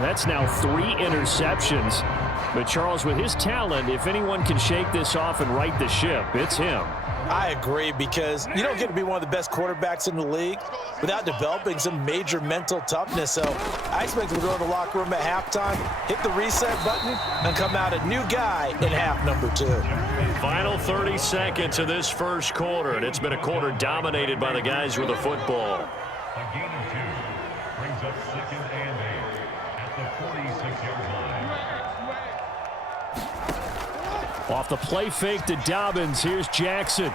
That's now 3 interceptions. But Charles, with his talent, if anyone can shake this off and right the ship, it's him. I agree, because you don't get to be one of the best quarterbacks in the league without developing some major mental toughness. So I expect him to go to the locker room at halftime, hit the reset button, and come out a new guy in half number 2. Final 30 seconds of this first quarter, and it's been a quarter dominated by the guys with the football. A gain of 2 brings up 2nd and 8 at the 46-yard line. Off the play fake to Dobbins, here's Jackson.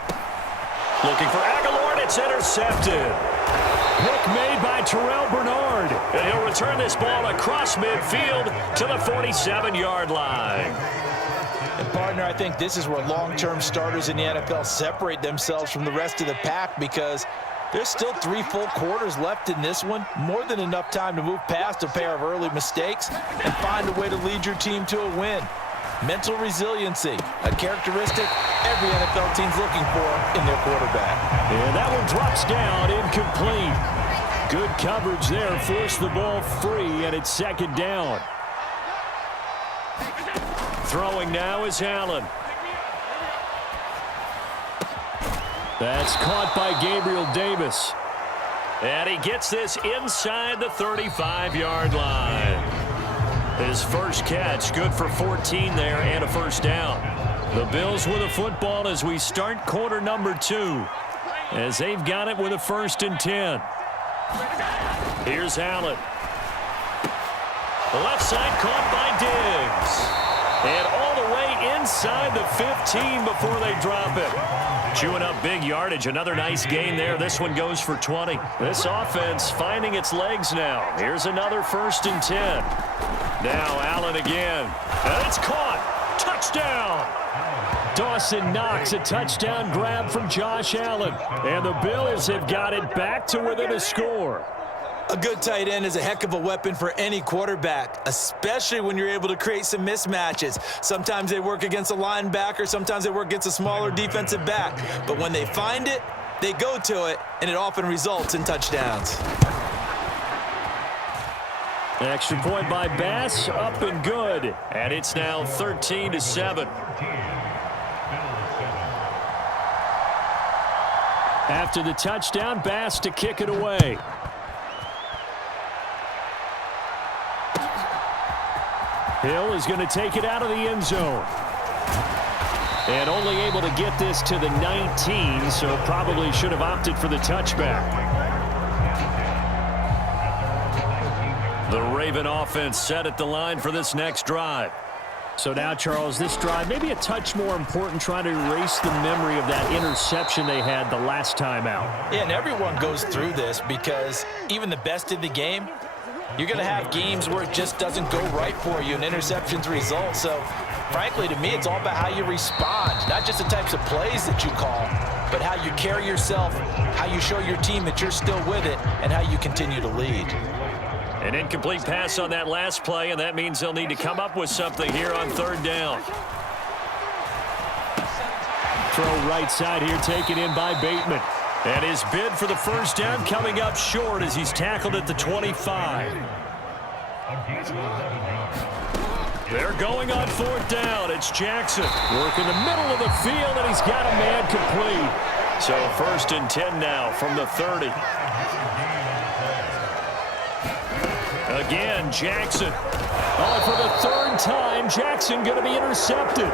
Looking for Aguilar, and it's intercepted. Pick made by Terrell Bernard. And he'll return this ball across midfield to the 47-yard line. And partner, I think this is where long-term starters in the NFL separate themselves from the rest of the pack, because there's still 3 full quarters left in this one. More than enough time to move past a pair of early mistakes and find a way to lead your team to a win. Mental resiliency, a characteristic every NFL team's looking for in their quarterback. And that one drops down, incomplete. Good coverage there, forced the ball free, and it's 2nd down. Throwing now is Allen. That's caught by Gabriel Davis. And he gets this inside the 35-yard line. His first catch, good for 14 there and a 1st down. The Bills with a football as we start quarter number 2, as they've got it with a 1st and 10. Here's Allen. The left side caught by Diggs. And all the way inside the 15 before they drop it. Chewing up big yardage. Another nice gain there. This one goes for 20. This offense finding its legs now. Here's another 1st and 10. Now Allen again. And it's caught. Touchdown. Dawson Knox, a touchdown grab from Josh Allen. And the Bills have got it back to within a score. A good tight end is a heck of a weapon for any quarterback, especially when you're able to create some mismatches. Sometimes they work against a linebacker, sometimes they work against a smaller defensive back. But when they find it, they go to it, and it often results in touchdowns. Extra point by Bass, up and good. And it's now 13-7. After the touchdown, Bass to kick it away. Hill is going to take it out of the end zone. And only able to get this to the 19, so probably should have opted for the touchback. The Raven offense set at the line for this next drive. So now, Charles, this drive maybe a touch more important, trying to erase the memory of that interception they had the last time out. Yeah, and everyone goes through this, because even the best in the game, you're going to have games where it just doesn't go right for you and interceptions result. So, frankly, to me, it's all about how you respond, not just the types of plays that you call, but how you carry yourself, how you show your team that you're still with it, and how you continue to lead. An incomplete pass on that last play, and that means they'll need to come up with something here on 3rd down. Throw right side here, taken in by Bateman. And his bid for the 1st down coming up short as he's tackled at the 25. They're going on 4th down. It's Jackson. Work in the middle of the field, and he's got a man complete. So 1st and 10 now from the 30. Again, Jackson. Oh, for the 3rd time, Jackson going to be intercepted.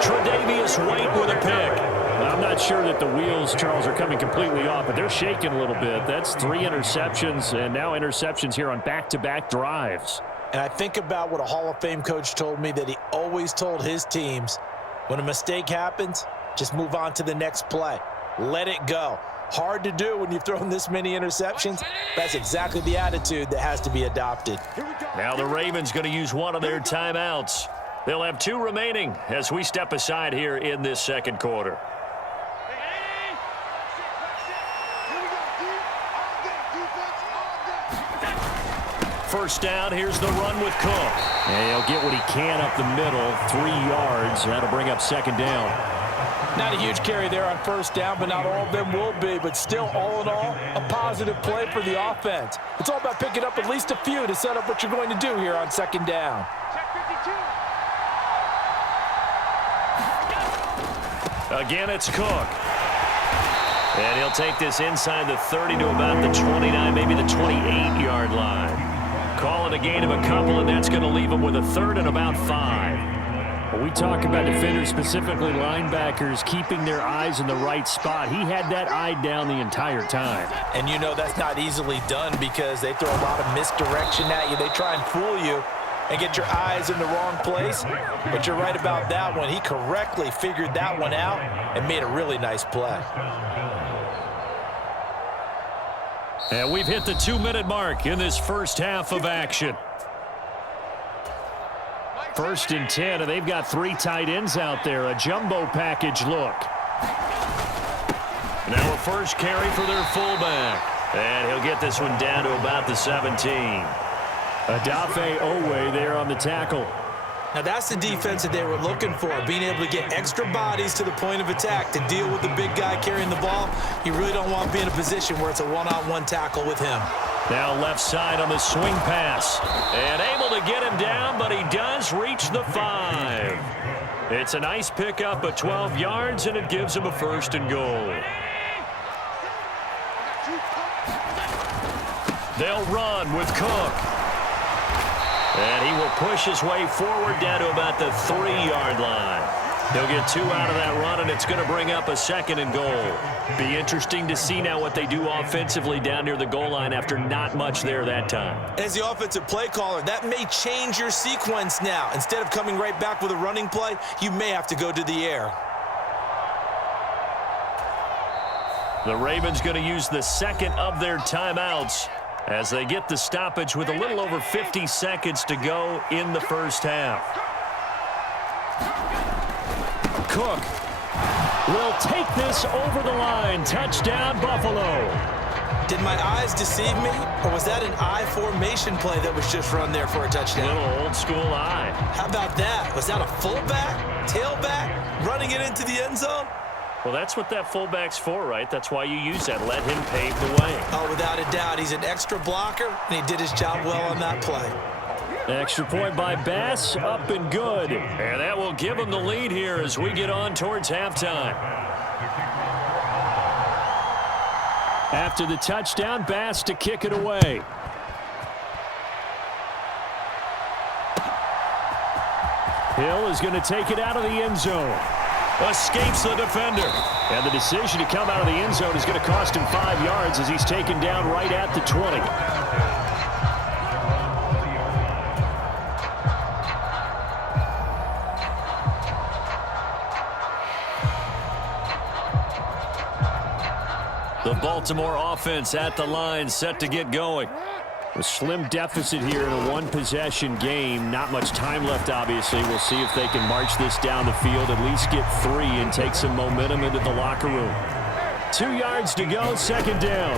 Tre'Davious White with a pick. I'm not sure that the wheels, Charles, are coming completely off, but they're shaking a little bit. That's 3 interceptions, and now interceptions here on back-to-back drives. And I think about what a Hall of Fame coach told me, that he always told his teams, when a mistake happens, just move on to the next play. Let it go. Hard to do when you've thrown this many interceptions. That's exactly the attitude that has to be adopted. Now the Ravens going to use one of their timeouts. They'll have 2 remaining as we step aside here in this 2nd quarter. First down, here's the run with Cook. And he'll get what he can up the middle, 3 yards. That'll bring up 2nd down. Not a huge carry there on first down, but not all of them will be. But still, all in all, a positive play for the offense. It's all about picking up at least a few to set up what you're going to do here on second down. Again, it's Cook. And he'll take this inside the 30 to about the 29, maybe the 28-yard line. Call it a gain of a couple, and that's going to leave him with a third and about 5. When we talk about defenders, specifically linebackers, keeping their eyes in the right spot. He had that eye down the entire time. And you know that's not easily done because they throw a lot of misdirection at you. They try and fool you and get your eyes in the wrong place. But you're right about that one. He correctly figured that one out and made a really nice play. And we've hit the 2-minute mark in this first half of action. 1st and 10, and they've got 3 tight ends out there. A jumbo package look. Now a first carry for their fullback. And he'll get this one down to about the 17. Adafe Owe there on the tackle. Now that's the defense that they were looking for, being able to get extra bodies to the point of attack to deal with the big guy carrying the ball. You really don't want to be in a position where it's a one-on-one tackle with him. Now left side on the swing pass. And able to get him down, but he does reach the 5. It's a nice pickup of 12 yards, and it gives him a 1st and goal. They'll run with Cook. And he will push his way forward down to about the 3-yard line. He'll get 2 out of that run, and it's going to bring up a 2nd and goal. Be interesting to see now what they do offensively down near the goal line after not much there that time. As the offensive play caller, that may change your sequence now. Instead of coming right back with a running play, you may have to go to the air. The Ravens going to use the 2nd of their timeouts as they get the stoppage with a little over 50 seconds to go in the first half. Cook will take this over the line. Touchdown, Buffalo. Did my eyes deceive me, or was that an I formation play that was just run there for a touchdown? A little old school eye. How about that? Was that a fullback, tailback, running it into the end zone? Well, that's what that fullback's for, right? That's why you use that. Let him pave the way. Oh, without a doubt. He's an extra blocker, and he did his job well on that play. Extra point by Bass, up and good. And that will give him the lead here as we get on towards halftime. After the touchdown, Bass to kick it away. Hill is going to take it out of the end zone. Escapes the defender. And the decision to come out of the end zone is going to cost him 5 yards as he's taken down right at the 20. The Baltimore offense at the line, set to get going. A slim deficit here in a one-possession game. Not much time left, obviously. We'll see if they can march this down the field, at least get 3 and take some momentum into the locker room. 2 yards to go, 2nd down.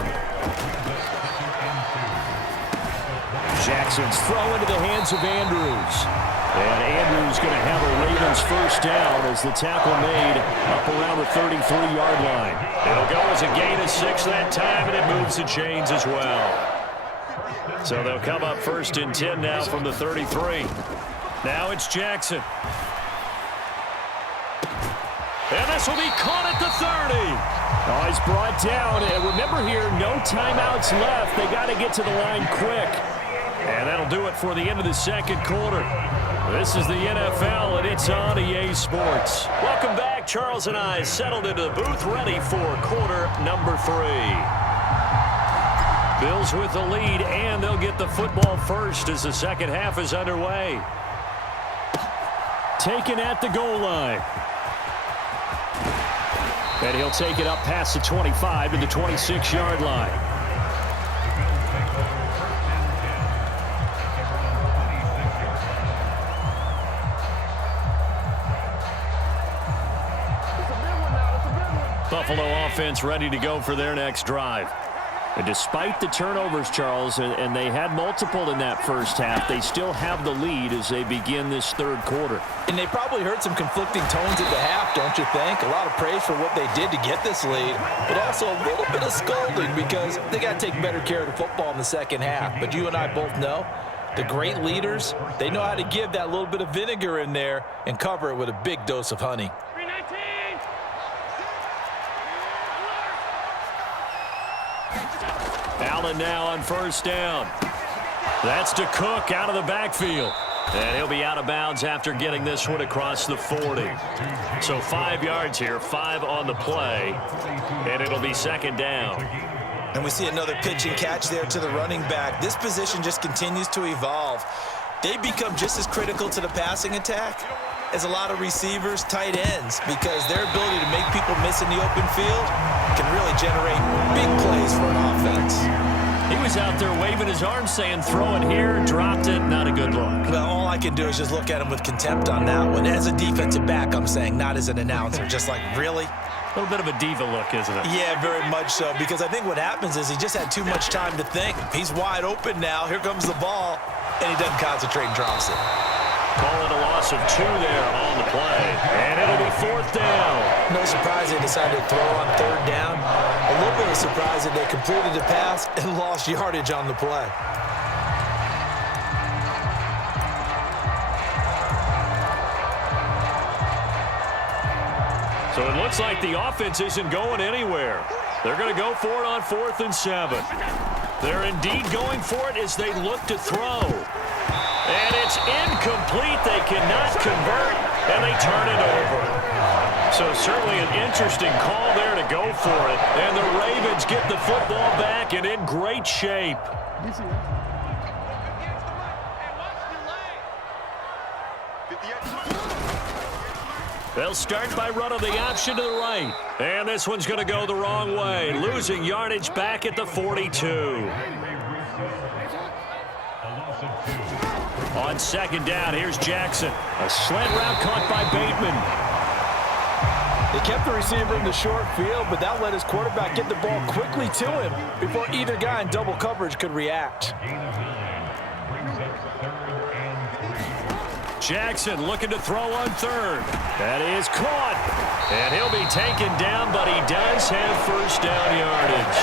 Jackson's throw into the hands of Andrews. And Andrews going to have a Ravens 1st down as the tackle made up around the 33-yard line. It'll go as a gain of 6 that time, and it moves the chains as well. So they'll come up 1st and 10 now from the 33. Now it's Jackson. And this will be caught at the 30. Oh, he's brought down. And remember here, no timeouts left. They got to get to the line quick. And that'll do it for the end of the 2nd quarter. This is the NFL, and it's on EA Sports. Welcome back. Charles and I settled into the booth, ready for quarter number 3. Bills with the lead, and they'll get the football first as the 2nd half is underway. Taken at the goal line. And he'll take it up past the 25 to the 26-yard line. Buffalo offense ready to go for their next drive. And despite the turnovers, Charles, and they had multiple in that first half, they still have the lead as they begin this third quarter. And they probably heard some conflicting tones at the half, don't you think? A lot of praise for what they did to get this lead, but also a little bit of scolding because they got to take better care of the football in the second half. But you and I both know the great leaders, they know how to give that little bit of vinegar in there and cover it with a big dose of honey. Allen now on first down. That's to Cook out of the backfield. And he'll be out of bounds after getting this one across the 40. So 5 yards here, 5 on the play, and it'll be second down. And we see another pitch and catch there to the running back. This position just continues to evolve. They become just as critical to the passing attack as a lot of receivers, tight ends, because their ability to make people miss in the open field can really generate big plays for an offense. He was out there waving his arms saying, throw it here, dropped it, not a good look. Well, all I can do is just look at him with contempt on that one. As a defensive back, I'm saying, not as an announcer. Just like, really? A little bit of a diva look, isn't it? Yeah, very much so, because I think what happens is he just had too much time to think. He's wide open now. Here comes the ball, and he doesn't concentrate and drops it. Call it a loss of 2 there on the play, and it'll be fourth down. No surprise they decided to throw on third down. A little bit of surprise that they completed the pass and lost yardage on the play. So it looks like the offense isn't going anywhere. They're going to go for it on 4th and 7. They're indeed going for it as they look to throw. And it's incomplete. They cannot convert, and they turn it over. So certainly an interesting call there to go for it. And the Ravens get the football back and in great shape. They'll start by running the option to the right. And this one's going to go the wrong way. Losing yardage back at the 42. On second down, here's Jackson. A slant route caught by Bateman. They kept the receiver in the short field, but that let his quarterback get the ball quickly to him before either guy in double coverage could react. Jackson looking to throw on third. That is caught. And he'll be taken down, but he does have first down yardage.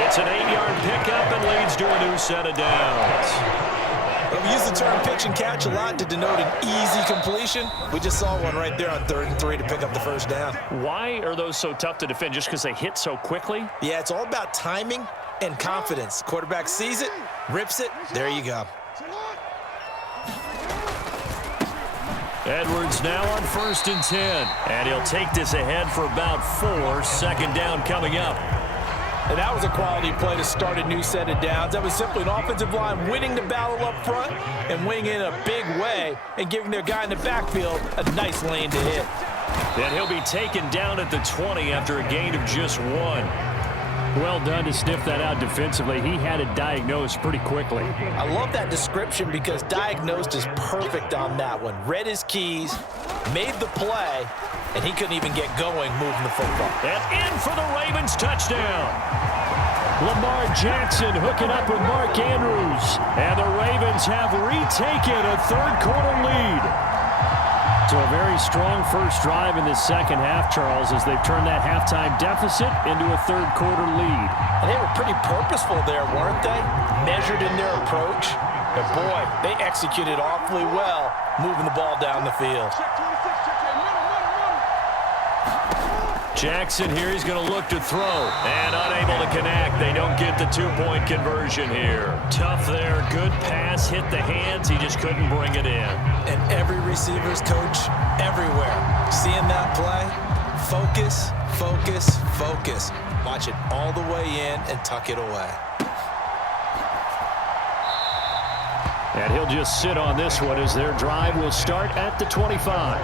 It's an 8-yard pickup and leads to a new set of downs. We use the term pitch and catch a lot to denote an easy completion. We just saw one right there on 3rd and 3 to pick up the first down. Why are those so tough to defend? Just because they hit so quickly? Yeah, it's all about timing and confidence. Quarterback sees it, rips it, there you go. Edwards now on 1st and 10. And he'll take this ahead for about 4. Second down coming up. And that was a quality play to start a new set of downs. That was simply an offensive line winning the battle up front and winning in a big way and giving their guy in the backfield a nice lane to hit. And he'll be taken down at the 20 after a gain of just 1. Well done to sniff that out defensively. He had it diagnosed pretty quickly. I love that description because diagnosed is perfect on that one. Read his keys, made the play, and he couldn't even get going moving the football. And in for the Ravens touchdown. Lamar Jackson hooking up with Mark Andrews. And the Ravens have retaken a third-quarter lead. So a very strong first drive in the second half, Charles, as they've turned that halftime deficit into a third-quarter lead. And they were pretty purposeful there, weren't they? Measured in their approach. And boy, they executed awfully well moving the ball down the field. Jackson here, he's going to look to throw. And unable to connect. They don't get the 2-point conversion here. Tough there. Good pass. Hit the hands. He just couldn't bring it in. And every receiver's coach everywhere. Seeing that play, focus, focus, focus. Watch it all the way in and tuck it away. And he'll just sit on this one as their drive will start at the 25.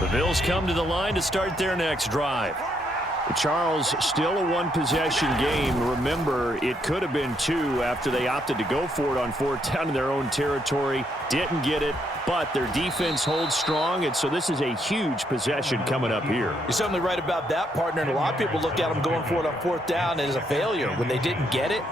The Bills come to the line to start their next drive. Charles, still a one-possession game. Remember, it could have been two after they opted to go for it on fourth down in their own territory. Didn't get it, but their defense holds strong, and so this is a huge possession coming up here. You're certainly right about that, partner, and a lot of people look at them going for it on fourth down as a failure when they didn't get it.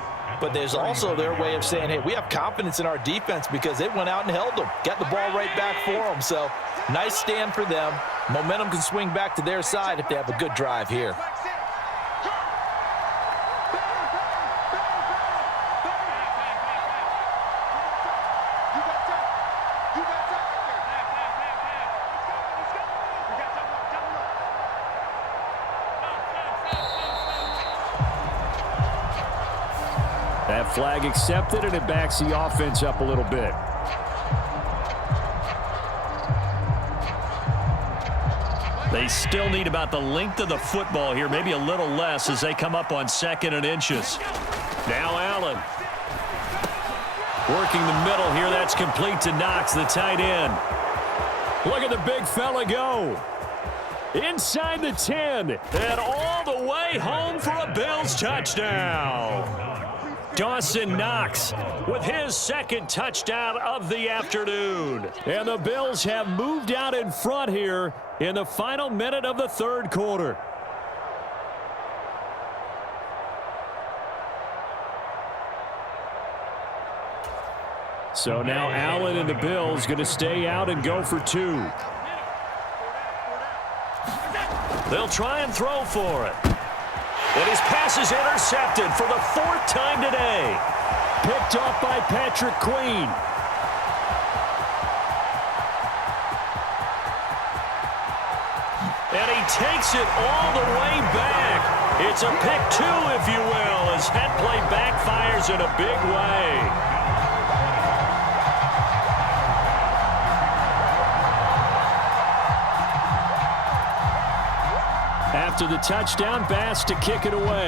But there's also their way of saying, hey, we have confidence in our defense because they went out and held them, got the ball right back for them. So nice stand for them. Momentum can swing back to their side if they have a good drive here. That flag accepted, and it backs the offense up a little bit. They still need about the length of the football here, maybe a little less as they come up on 2nd and inches. Now Allen. Working the middle here. That's complete to Knox, the tight end. Look at the big fella go. Inside the 10. And all the way home for a Bills touchdown. Dawson Knox with his 2nd touchdown of the afternoon. And the Bills have moved out in front here in the final minute of the 3rd quarter. So now Allen and the Bills going to stay out and go for 2. They'll try and throw for it. And his pass is intercepted for the 4th time today. Picked off by Patrick Queen. And he takes it all the way back. It's a pick 2, if you will, as that play backfires in a big way. After the touchdown, Bass to kick it away.